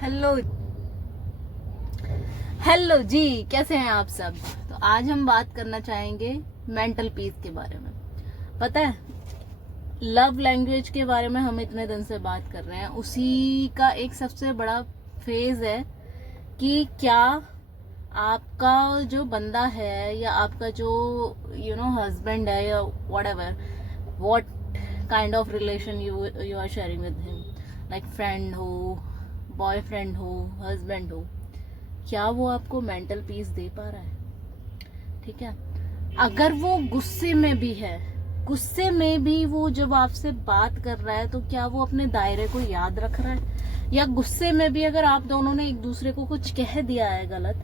Hello hello जी, कैसे हैं आप सब। तो आज हम बात करना चाहेंगे मेंटल पीस के बारे में। पता है, लव लैंग्वेज के बारे में हम इतने दिन से बात कर रहे हैं, उसी का एक सबसे बड़ा फेज है कि क्या आपका जो बंदा है या आपका जो हस्बैंड है या what kind of relation you are sharing with him, like friend हो, बॉयफ्रेंड हो, हस्बैंड हो, क्या वो आपको मेंटल पीस दे पा रहा है। ठीक है, अगर वो गुस्से में भी है, गुस्से में भी वो जब आपसे बात कर रहा है तो क्या वो अपने दायरे को याद रख रहा है, या गुस्से में भी अगर आप दोनों ने एक दूसरे को कुछ कह दिया है गलत,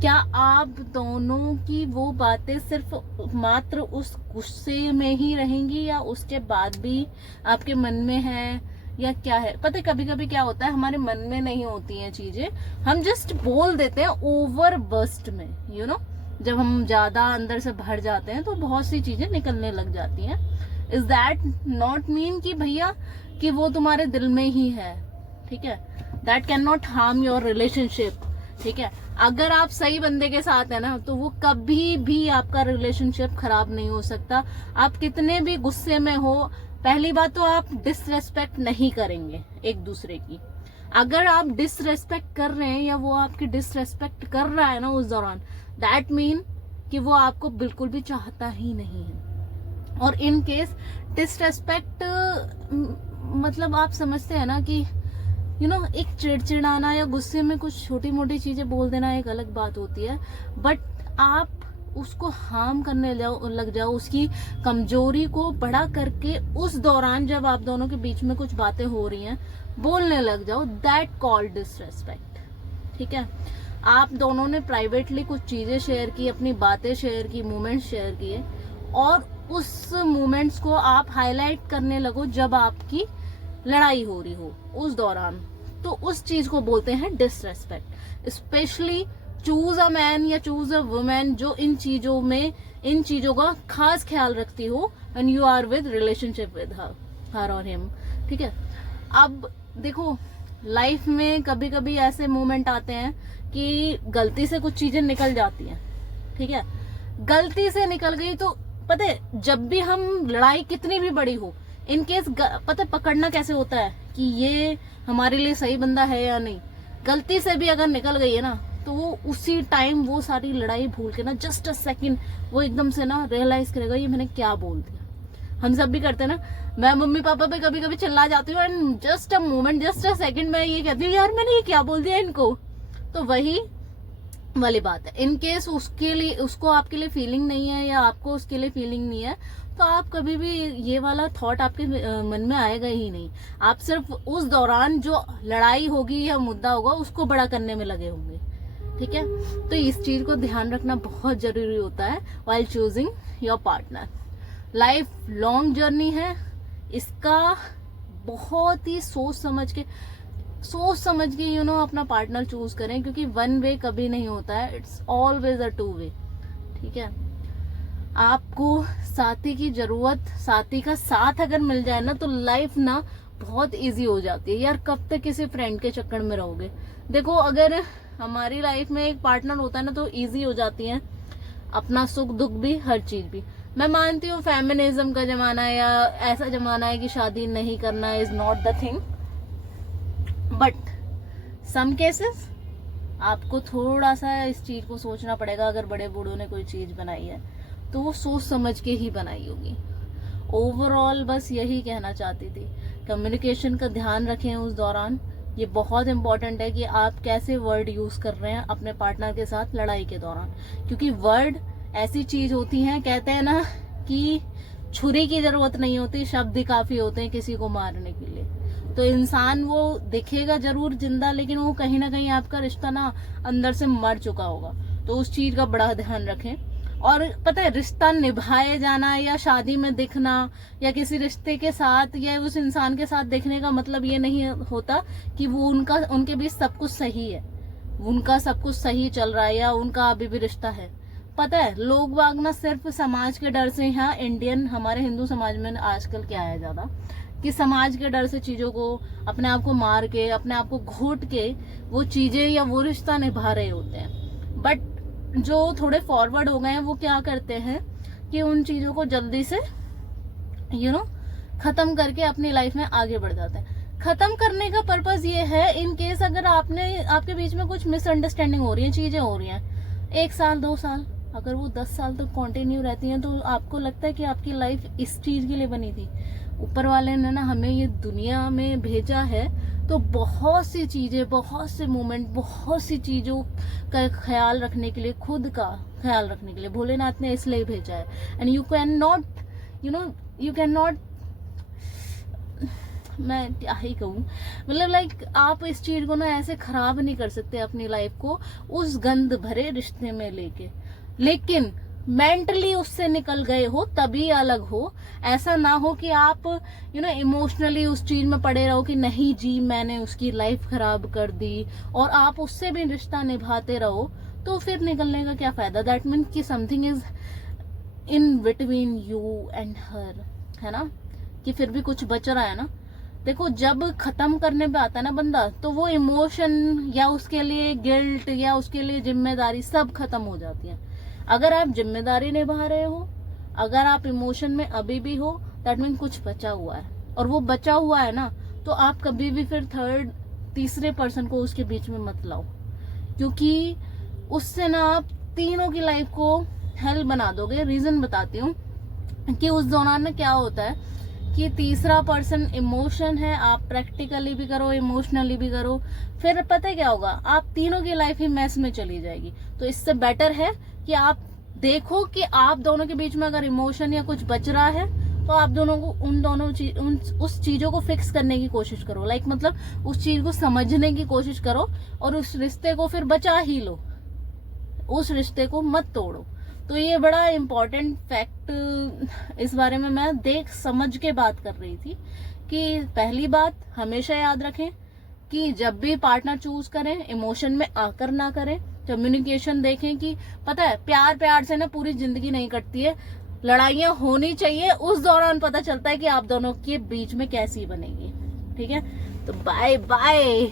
क्या आप दोनों की वो बातें सिर्फ मात्र उस गुस्से में ही रहेंगी या उसके बाद भी आपके मन में है, या क्या है। पता है, कभी कभी क्या होता है, हमारे मन में नहीं होती हैं चीजें, हम जस्ट बोल देते हैं ओवर बर्स्ट में, जब हम ज्यादा अंदर से भर जाते हैं तो बहुत सी चीजें निकलने लग जाती हैं। इज दैट नॉट मीन कि भैया कि वो तुम्हारे दिल में ही है। ठीक है, that can not harm your relationship. ठीक है, अगर आप सही बंदे के साथ है ना, तो वो कभी भी आपका रिलेशनशिप खराब नहीं हो सकता। आप कितने भी गुस्से में हो, पहली बात तो आप डिसरेस्पेक्ट नहीं करेंगे एक दूसरे की। अगर आप डिसरेस्पेक्ट कर रहे हैं या वो आपकी डिसरेस्पेक्ट कर रहा है ना उस दौरान, दैट मीन कि वो आपको बिल्कुल भी चाहता ही नहीं है। और इन केस डिसरेस्पेक्ट मतलब आप समझते हैं ना कि एक चिड़चिड़ाना या गुस्से में कुछ छोटी मोटी चीजें बोल देना एक अलग बात होती है, बट आप उसको हार्म करने लग जाओ, उसकी कमजोरी को बड़ा करके उस दौरान जब आप दोनों के बीच में कुछ बातें हो रही हैं बोलने लग जाओ, दैट कॉल्ड डिसरेस्पेक्ट। ठीक है, आप दोनों ने प्राइवेटली कुछ चीजें शेयर की, अपनी बातें शेयर की, मोमेंट्स शेयर किए, और उस मोमेंट्स को आप हाईलाइट करने लगो जब आपकी लड़ाई हो रही हो उस दौरान, तो उस चीज को बोलते हैं disrespect. Specially choose a man या चूज अ वुमेन जो इन चीजों का खास ख्याल रखती हो and you are with relationship with her और हिम। ठीक है, अब देखो, लाइफ में कभी कभी ऐसे मोमेंट आते हैं कि गलती से कुछ चीजें निकल जाती हैं। ठीक है, गलती से निकल गई तो पता है, जब भी हम लड़ाई कितनी भी बड़ी हो, इन केस पता है पकड़ना कैसे होता है कि ये हमारे लिए सही बंदा है या नहीं। गलती से भी अगर निकल गई है ना, तो वो उसी टाइम वो सारी लड़ाई भूल के ना, जस्ट अ सेकंड वो एकदम से ना रियलाइज करेगा ये मैंने क्या बोल दिया। हम सब भी करते हैं ना, मैं मम्मी पापा पे कभी कभी चिल्ला जाती हूँ and just a moment, just a second में ये कहती हूँ यार मैंने ये क्या बोल दिया इनको। तो वही वाली बात है, इन केस उसको आपके लिए फीलिंग नहीं है या आपको उसके लिए फीलिंग नहीं है, तो आप कभी भी ये वाला थॉट आपके मन में आएगा ही नहीं। आप सिर्फ उस दौरान जो लड़ाई होगी या मुद्दा होगा उसको बड़ा करने में लगे होंगे। ठीक है, तो इस चीज को ध्यान रखना बहुत जरूरी होता है while choosing your partner. Life long journey है, इसका बहुत ही सोच समझ के अपना पार्टनर चूज करें, क्योंकि वन वे कभी नहीं होता है, it's always a two way. ठीक है, आपको साथी की जरूरत, साथी का साथ अगर मिल जाए ना, तो लाइफ ना बहुत इजी हो जाती है। यार कब तक किसी फ्रेंड के चक्कर में रहोगे। देखो, अगर हमारी लाइफ में एक पार्टनर होता है ना, तो इजी हो जाती है अपना सुख दुख भी, हर चीज भी। मैं मानती हूँ फेमिनिज्म का जमाना है या ऐसा जमाना है कि शादी नहीं करना is not the thing, but some cases आपको थोड़ा सा इस चीज को सोचना पड़ेगा। अगर बड़े बूढ़ों ने कोई चीज बनाई है तो वो सोच समझ के ही बनाई होगी। ओवरऑल बस यही कहना चाहती थी, कम्युनिकेशन का ध्यान रखें उस दौरान। ये बहुत इंपॉर्टेंट है कि आप कैसे वर्ड यूज कर रहे हैं अपने पार्टनर के साथ लड़ाई के दौरान, क्योंकि वर्ड ऐसी चीज होती है, कहते हैं ना कि छुरी की जरूरत नहीं होती, शब्द ही काफी होते हैं किसी को मारने के लिए। तो इंसान वो दिखेगा जरूर जिंदा, लेकिन वो कहीं ना कहीं आपका रिश्ता ना अंदर से मर चुका होगा। तो उस चीज का बड़ा ध्यान रखें। और पता है, रिश्ता निभाए जाना या शादी में दिखना या किसी रिश्ते के साथ या उस इंसान के साथ दिखने का मतलब ये नहीं होता कि वो उनके बीच सब कुछ सही है, उनका सब कुछ सही चल रहा है या उनका अभी भी रिश्ता है। पता है, लोग बाग ना सिर्फ समाज के डर से, यहाँ इंडियन हमारे हिंदू समाज में आजकल क्या है ज्यादा कि समाज के डर से चीजों को, अपने आप को मार के, अपने आप को घोट के वो चीजें या वो रिश्ता निभा रहे होते हैं। बट जो थोड़े फॉरवर्ड हो गए हैं वो क्या करते हैं कि उन चीजों को जल्दी से खत्म करके अपनी लाइफ में आगे बढ़ जाते हैं। खत्म करने का पर्पस ये है, इन केस अगर आपके बीच में कुछ मिसअंडरस्टैंडिंग हो रही है, चीजें हो रही हैं 1 साल 2 साल, अगर वो 10 साल तक कंटिन्यू रहती हैं, तो आपको लगता है कि आपकी लाइफ इस चीज के लिए बनी थी। ऊपर वाले ने ना हमें ये दुनिया में भेजा है, तो बहुत सी चीजें, बहुत से मोमेंट, बहुत सी चीजों का ख्याल रखने के लिए, खुद का ख्याल रखने के लिए भोलेनाथ ने इसलिए भेजा है। एंड यू कैन नॉट मैं क्या ही कहूँ, मतलब लाइक आप इस चीज को ना ऐसे खराब नहीं कर सकते अपनी लाइफ को उस गंद भरे रिश्ते में लेके। लेकिन मेंटली उससे निकल गए हो तभी अलग हो। ऐसा ना हो कि आप इमोशनली उस चीज में पड़े रहो कि नहीं जी मैंने उसकी लाइफ खराब कर दी, और आप उससे भी रिश्ता निभाते रहो, तो फिर निकलने का क्या फायदा। दैट मीन्स कि something is in between you and her, है ना, कि फिर भी कुछ बच रहा है ना। देखो जब खत्म करने पे आता है ना बंदा, तो वो इमोशन या उसके लिए गिल्ट या उसके लिए जिम्मेदारी सब खत्म हो जाती है। अगर आप जिम्मेदारी निभा रहे हो, अगर आप इमोशन में अभी भी हो, दैट मीन कुछ बचा हुआ है, और वो बचा हुआ है ना, तो आप कभी भी फिर तीसरे पर्सन को उसके बीच में मत लाओ, क्योंकि उससे ना आप तीनों की लाइफ को हेल बना दोगे। रीजन बताती हूँ कि उस दौरान में क्या होता है कि तीसरा पर्सन इमोशन है, आप प्रैक्टिकली भी करो, इमोशनली भी करो, फिर पता है क्या होगा, आप तीनों की लाइफ ही मैस में चली जाएगी। तो इससे बेटर है कि आप देखो कि आप दोनों के बीच में अगर इमोशन या कुछ बच रहा है, तो आप दोनों को उस चीजों को फिक्स करने की कोशिश करो। लाइक मतलब उस चीज को समझने की कोशिश करो, और उस रिश्ते को फिर बचा ही लो, उस रिश्ते को मत तोड़ो। तो ये बड़ा इम्पोर्टेंट फैक्ट, इस बारे में मैं देख समझ के बात कर रही थी कि पहली बात हमेशा याद रखें कि जब भी पार्टनर चूज करें, इमोशन में आकर ना करें। कम्युनिकेशन देखें कि पता है प्यार से ना पूरी जिंदगी नहीं कटती है, लड़ाइयां होनी चाहिए, उस दौरान पता चलता है कि आप दोनों के बीच में कैसी बनेगी। ठीक है, तो बाय बाय।